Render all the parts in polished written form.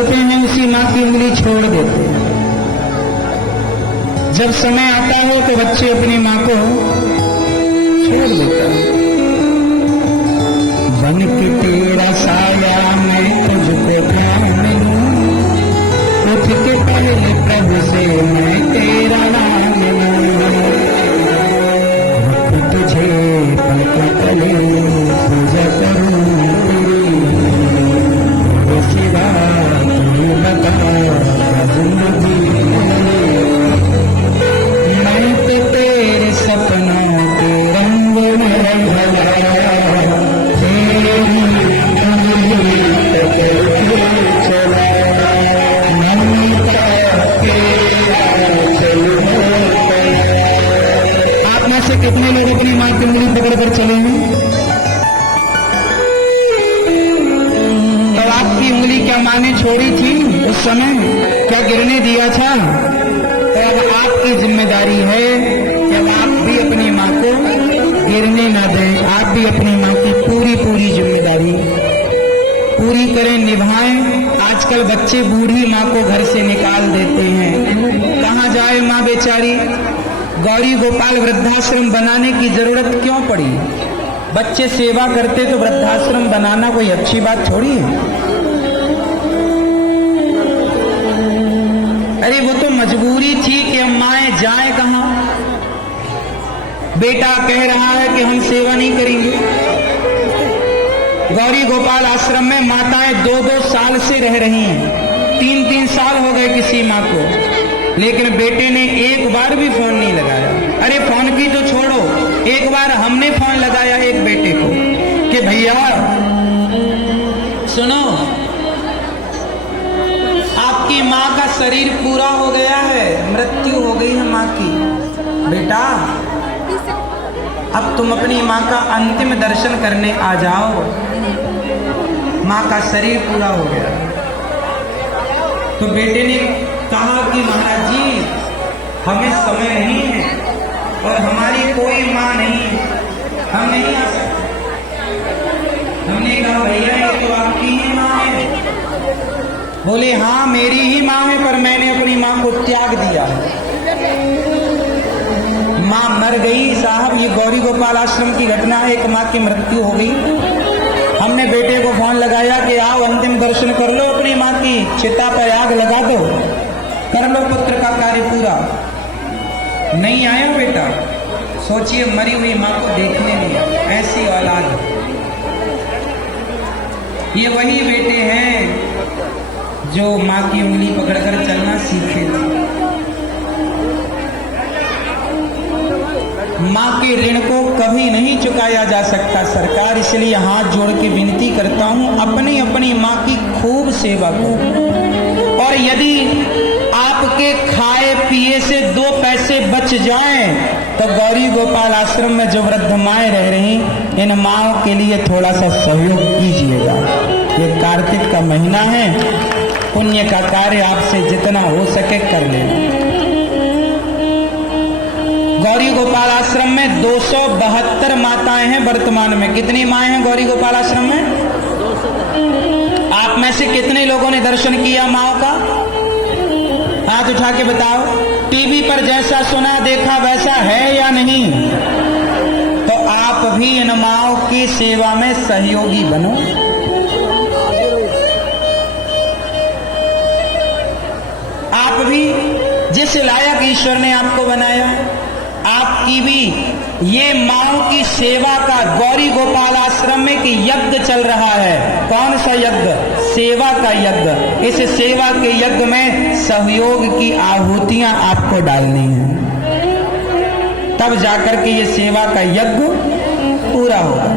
चलते हैं उसी माँ की उंगली छोड़ देते हैं। जब समय आता है तो बच्चे अपनी माँ को छोड़ देता है। बन के तेरा साया मैं तुझको थाम लूं, उठ के पहले प्रभु से मैं तेरा नाम लूं, तुझे पलकों तले पूजा करूं तेरी, सिवा तू बता जिंदगी मैं तो तेरे सपनों के रंग में ढला, कितने लोग अपनी मां की उंगली पकड़कर चले हैं? तब आपकी उंगली क्या मां ने छोड़ी थी उस समय? क्या गिरने दिया था? तो अब आपकी जिम्मेदारी है कि अब आप भी अपनी मां को गिरने ना दें। आप भी अपनी मां की पूरी पूरी जिम्मेदारी पूरी करें, निभाएं। आजकल बच्चे बूढ़ी मां को घर से निकाल देते हैं। कहां जाए मां बेचारी? गौरी गोपाल वृद्धाश्रम बनाने की जरूरत क्यों पड़ी? बच्चे सेवा करते तो वृद्धाश्रम बनाना कोई अच्छी बात थोड़ी है। अरे वो तो मजबूरी थी कि अम्माएं जाए कहां। बेटा कह रहा है कि हम सेवा नहीं करेंगे। गौरी गोपाल आश्रम में माताएं 2-2 साल से रह रही हैं। 3-3 साल हो गए किसी मां को, लेकिन बेटे ने एक बार भी फोन नहीं लगाया। अरे फोन की तो छोड़ो, एक बार हमने फोन लगाया एक बेटे को कि भैया सुनो, आपकी माँ का शरीर पूरा हो गया है, मृत्यु हो गई है माँ की। बेटा अब तुम अपनी माँ का अंतिम दर्शन करने आ जाओ, माँ का शरीर पूरा हो गया। तो बेटे ने कहा कि महाराज जी हमें समय नहीं है और हमारी कोई माँ नहीं है, हम नहीं आ सकते। हमने कहा भैया ये तो आपकी ही माँ है। बोले हाँ मेरी ही माँ है, पर मैंने अपनी माँ को त्याग दिया। माँ मर गई साहब, ये गौरी गोपाल आश्रम की घटना है। एक माँ की मृत्यु हो गई। हमने बेटे को फोन लगाया कि आओ अंतिम दर्शन कर लो अपनी माँ की, चिता पर आग लगा दो, कर लो पुत्र का कार्य पूरा। नहीं आया बेटा। सोचिए मरी हुई माँ को देखने नहीं, ऐसी औलाद। ये वही बेटे हैं जो माँ की उंगली पकड़कर चलना सीखे थे। माँ के ऋण को कभी नहीं चुकाया जा सकता सरकार, इसलिए हाथ जोड़ के विनती करता हूँ अपनी अपनी माँ की खूब सेवा करो। और यदि आपके खाए पिए से 2 पैसे बच जाएं तो गौरी गोपाल आश्रम में जो वृद्ध माएँ रह रही, इन माँओं के लिए थोड़ा सा सहयोग कीजिएगा। ये कार्तिक का महीना है, पुण्य का कार्य आपसे जितना हो सके कर लेना। गौरी गोपाल आश्रम में 272 माताएं हैं वर्तमान में। कितनी माएँ हैं गौरी गोपाल आश्रम में? आप में से कितने लोगों ने दर्शन किया माँओं का? हाथ उठा के बताओ। टीवी पर जैसा सुना देखा वैसा है या नहीं? तो आप भी इन माँओं की सेवा में सहयोगी बनो। आप भी जिस लायक ईश्वर ने आपको बनाया, आपकी भी ये माँओं की सेवा का गौरी गोपाल आश्रम में कि यज्ञ चल रहा है। कौन सा यज्ञ? सेवा का यज्ञ। इस सेवा के यज्ञ में सहयोग की आहुतियां आपको डालनी है, तब जाकर के ये सेवा का यज्ञ पूरा होगा।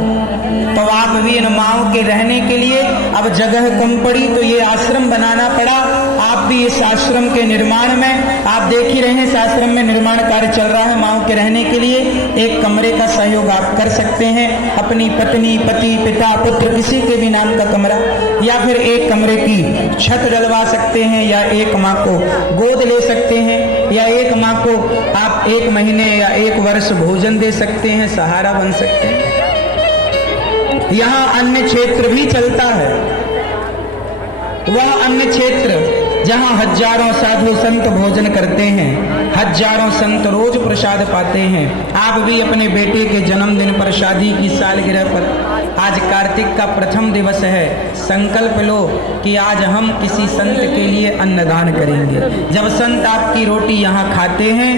तो आप भी इन माँओं के रहने के लिए, अब जगह कम पड़ी तो ये आश्रम बनाना पड़ा। आप भी इस आश्रम के निर्माण में, आप देख ही रहे हैं इस आश्रम में निर्माण कार्य चल रहा है। माँओं के रहने के लिए एक कमरे का सहयोग आप कर सकते हैं। अपनी पत्नी, पति, पिता, पुत्र किसी के भी नाम का कमरा, या फिर एक कमरे की छत डलवा सकते हैं, या एक माँ को गोद ले सकते हैं, या एक माँ को आप 1 महीने या 1 वर्ष भोजन दे सकते हैं, सहारा बन सकते हैं। यहाँ अन्य क्षेत्र भी चलता है। वह अन्न क्षेत्र जहां हजारों साधु संत भोजन करते हैं, हजारों संत रोज प्रसाद पाते हैं। आप भी अपने बेटे के जन्मदिन पर, शादी की सालगिरह पर, आज कार्तिक का प्रथम दिवस है, संकल्प लो कि आज हम किसी संत के लिए अन्नदान करेंगे। जब संत आपकी रोटी यहाँ खाते हैं,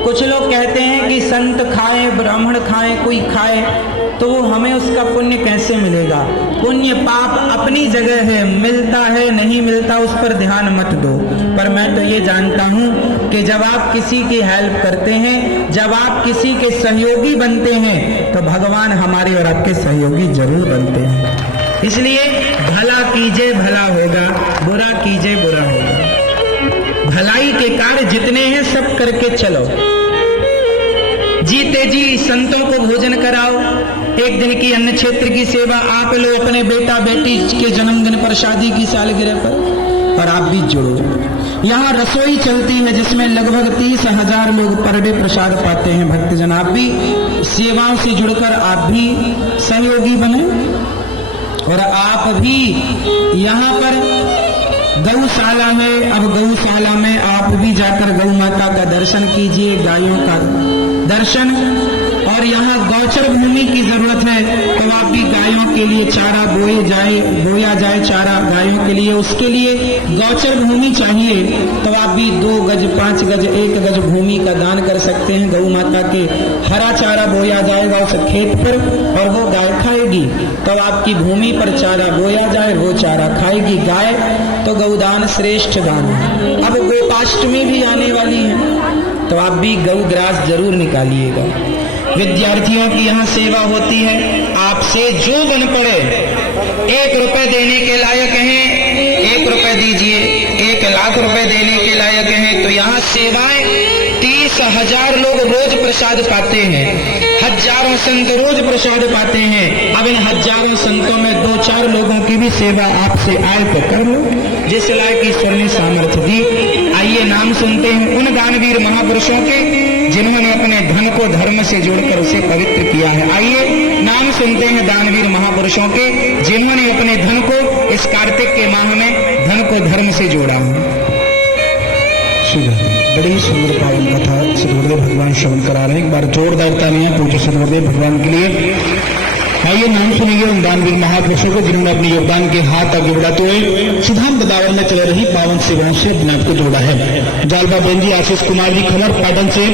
कुछ लोग कहते हैं कि संत खाएं, ब्राह्मण खाएं, कोई खाए तो वो हमें उसका पुण्य कैसे मिलेगा। पुण्य पाप अपनी जगह है, मिलता है नहीं मिलता उस पर ध्यान मत दो। पर मैं तो ये जानता हूँ कि जब आप किसी की हेल्प करते हैं, जब आप किसी के सहयोगी बनते हैं, तो भगवान हमारे और आपके सहयोगी जरूर बनते हैं। इसलिए भला कीजिए भला होगा, बुरा कीजिए बुरा होगा। भलाई के कार्य जितने हैं सब करके चलो। जीते जी संतों को भोजन कराओ, एक दिन की अन्न क्षेत्र की सेवा आप लो अपने बेटा बेटी के जन्मदिन पर, शादी की सालगिरह पर, और आप भी जुड़ो। यहाँ रसोई चलती है जिसमें लगभग 30,000 लोग पर डे प्रसाद पाते हैं। भक्तजन आप भी सेवाओं से जुड़कर आप भी सहयोगी बने, और आप भी यहाँ पर गौशाला है, अब गौशाला में आप भी जाकर गौ माता का दर्शन कीजिए, गायों का दर्शन। और यहाँ गौचर भूमि की जरूरत है, तो आप भी गायों के लिए चारा बोया जाए चारा गायों के लिए, उसके लिए गौचर भूमि चाहिए, तो आप भी 2 गज 5 गज 1 गज भूमि का दान कर सकते हैं। गौ माता के हरा चारा बोया जाएगा उस खेत पर, और वो गाय खाएगी। तो आपकी भूमि पर चारा बोया जाए, वो चारा खाएगी गाय, तो गौदान श्रेष्ठ दान है। अब गोपाष्टमी भी आने वाली है, तो आप भी गौ ग्रास जरूर निकालिएगा। विद्यार्थियों की यहाँ सेवा होती है, आपसे जो बन पड़े, 1 रुपए देने के लायक हैं 1 रुपए दीजिए, 1 लाख रुपए देने के लायक हैं। तो यहाँ सेवाएं 30,000 लोग रोज प्रसाद पाते हैं, हजारों संत रोज प्रसाद पाते हैं। अब इन हजारों संतों में 2-4 लोगों की भी सेवा आपसे आए तो कर लो, जिस लायक ईश्वर ने सामर्थ्य दी। आइए नाम सुनते हैं उन दानवीर महापुरुषों के जिन्होंने अपने धन को धर्म से जोड़कर उसे पवित्र किया है। आइए नाम सुनते हैं दानवीर महापुरुषों के जिन्होंने अपने धन को इस कार्तिक के माह में धन को धर्म से जोड़ा है। बड़ी सुंदर पावन कथा सदगुरुदेव भगवान श्रवण करा रहे हैं। एक बार जोरदार तालियां पूज्य सदगुरुदेव भगवान के लिए। आइए नाम सुनिए उन दानवीर महापुरुषों को जिन्होंने अपने योगदान के हाथ आगे बढ़ाते हुए सिद्धांत दावन में चल रही पावन सेवाओं से अपने आप को जोड़ा है। जालबा बहन जी, आशीष कुमार जी खमर पाटन से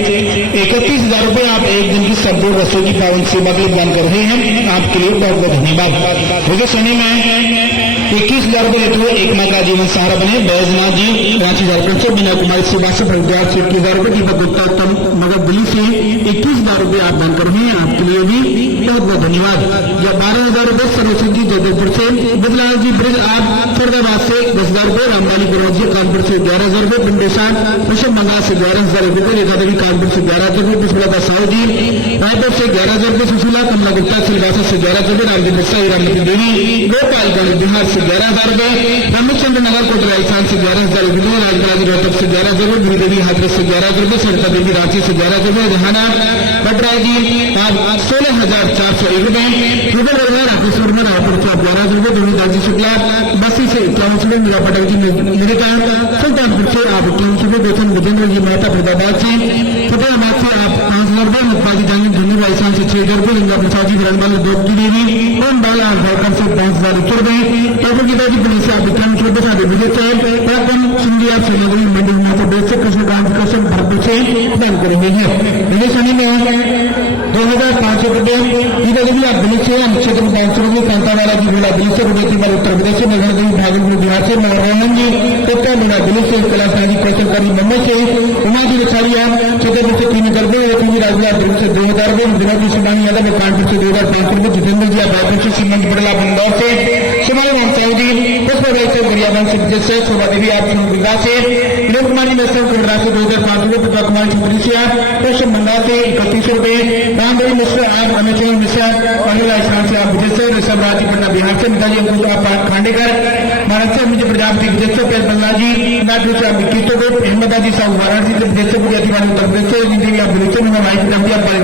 31,000 रुपए आप एक दिन की सब लोग रसोई की पावन सेवा के लिए दान कर रहे हैं, आपके लिए बहुत बहुत धन्यवाद। मुझे सुनने में 21,000 रुपए लेते हुए एक माँ का जीवन सहारा बने बैजनाथ जी 5,000 रुपए से, बिना कुमारी सेवा से फरीदाबाद से 21,000 रुपए, दीपक गुप्ता नगर दिल्ली से 21,000 रुपए आप दान कर रहे हैं, आपके लिए भी बहुत बहुत धन्यवाद। या 12,000 रुपए सर्वसिद्धि जयपुर से, बदलाल जी ब्रिज आप फरीदाबाद से 10,000 रुपए, रामबाली गुरु जी कानपुर से 11,000 रुपए, पिंडेसार पश्चिम बंगाल से 11,000 रुपए, रेखा देवी कानपुर से 11,000 रुपए, पुष्पलता साहू जी रायपुर से 11,000 रुपए, सुशीला कमला गुप्ता सिलवासा से 11,000 रुपए, रामदेव मिश्रा हीरामती देवी गोपालगंज बिहार से 11,000 रुपए, रामचंद्र नगर कोटला ईशान से 11,000 रुपए, राजराज रोहतक से 11,000 रुपए, भूदेवी हाथरस से 11,000 रुपए, सरिता देवी रांची से 11,000 रुपए, रेहाना भट्टराय जी 16,401 रुपए, रुपये राकेश्वर में रायपुर से 11,000 रुपए, देवीदास जी शुक्ला बस्ती से 51 रुपए, मीरा पटेल जी मिलिका सुल्तानपुर से आप 51 रुपए, बेसन विजेंद्र जी मेहता फरीदाबाद से, फतेहाबाद से आप 5,000 रुपए, मुखबाजी जानी धन्यवाद ईशान से 6,000 रुपए, लिंगा प्रसाद जी विरंगवाली दोपकी देवी ओम बाला भौकन से 5,001 रुपए, टॉपर गीताजी पुलिस से आप 51 रुपए, साधु विजय से पराक्रम सिंह आप श्रीनगरी मंडी हिमाचल प्रदेश से, कृष्णकांत कृष्ण भरतपुर से दान कर रहे हैं। शनि में 2,500 रुपए, गीतादेवी आप दिल्ली से, क्षेत्र में 500 रुपए, कांतावाला जी बोला दिल्ली से, रुपये तिवारी उत्तर प्रदेश से, मेघादेवी भागलपुर बिहार से, मोहन जी कोटा मीना दिल्ली से, कैलाश जी कौशलकारी मुंबई से, उमा जी रछाड़िया छतरपुर से 3,000 रुपए, लक्ष्मी राजला दिल्ली से 2,000 रुपए, विनोद सुनानी यादव कानपुर से 2,500 रुपए, जितेंद्र जी रायपुर से, सीमंत पटेल इंदौर से, शिवानी साहू जी पुष्पराय से, गरियाबंद से विजय से, शोभा देवी आप सोनभद्र से, विनोद कुमार जी मिश्रा कोडरा से 2,500 रुपए, प्रभा कुमार छतरी से आप पश्चिम बंगाल से 31 रुपए, रामदेवी मिश्रा आप अमित मिश्रा महिला स्थान से आप विजय से, ऋषभ राजी पटना बिहार से, मिताली अंकुश आप खांडेकर भारत से, मुझे प्रजापति विजय से, प्रहला जी नागपुर से आप 21 रुपए, अहमदा जी साहू वाराणसी से विजय से, पूरी अतिवादी उत्तर प्रदेश से, जिंदगी आप दिल्ली से, भाई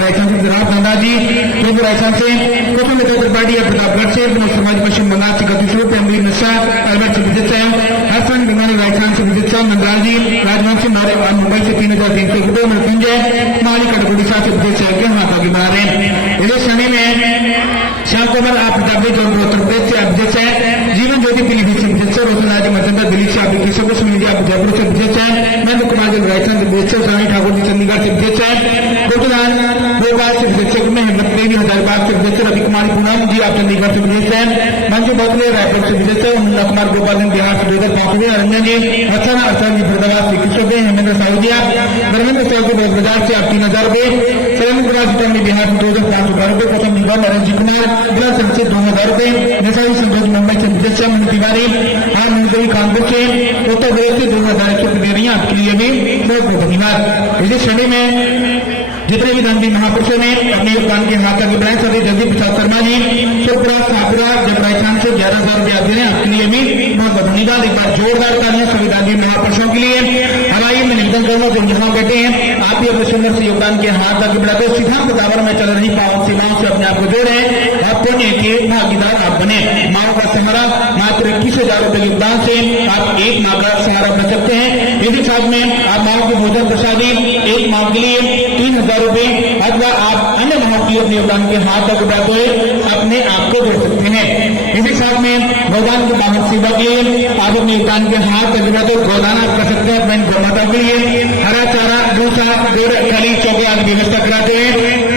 राजस्थान से, राम नंदा जी जोधपुर राजस्थान से, कुसुम त्रिपाठी आप प्रतापगढ़ से, समाज पश्चिम बंगाल से 31 रुपए, अमीर मिश्रा अलवर से विजय किशोर सुनील जी आप जयपुर से विजय हैं, महेंद्र कुमार जी राजस्थान से विजय, सानी ठाकुर जी चंडीगढ़ से विजय हैं, गोपाल भोपाल से विजय में, हेमंत देवी हजारीबाग से विजय, रवि कुमार पूनम जी आप चंडीगढ़ से विजय हैं, मंजू बकले रायपुर से विजय, मुन्ना कुमार गोपाल बिहार से 2005 में, रंजन जी अर्चना जी फरीदाबाद से 21 रुपए, हेमेंद्र साहू जी आप धर्मेंद्र साहू जी बाजार से आप 3000 रुपए, सैलेंद्र राज बिहार से 2512 रुपए, गौतम निगम नरेंद्र जी कुमार जिला से 2000 रुपए, निशाई संतोष मुंबई से विजय श्याम तिवारी और मुंबई कानपुर से उत्तर प्रदेश से 2100 रुपए दे रही है। आपके लिए भी बहुत बहुत धन्यवाद। इसी श्रेणी में जितने भी धनवी महापुरुषों ने अपने योगदान के हाथ आगे बढ़ाए, सभी जगदीप प्रसाद शर्मा जी सुरपुरा सापुरा जबराइचान से 11,000 रुपया दे रहे हैं। आपके लिए भी बहुत बहुत धन्यवाद। एक बार जोरदार तालियां सभी धनवी महापुरुषों के लिए। हमारी मैं निवेदन करूंगा जो यहाँ बैठे हैं आप भी अपने सुंदर से योगदान के हाथ आगे बढ़ाते हो, सीधा पतावर में चल रही पावन सेवाओं से अपने आप को जोड़े और पुण्य के भागीदार आप बने। माओ का सहारा मात्र 21,000 रुपए योगदान से आप एक माह का सहारा बन सकते हैं। इसी साथ में आप माओ के भोजन प्रसादी एक माह के लिए 3,000 रुपए अथवा आप अन्य माओ की अपने योगदान के हाथ तक बढ़ाते हुए अपने आप को जोड़ सकते हैं। इसी साथ में भगवान के वाहन सेवा के लिए आप अपने योगदान के हाथ तक बढ़ाते हुए गोदान आप कर सकते हैं। अपने गौ माता के लिए हरा चारा, भूसा, गुड़, खली, चौके आदि व्यवस्था कराते हैं।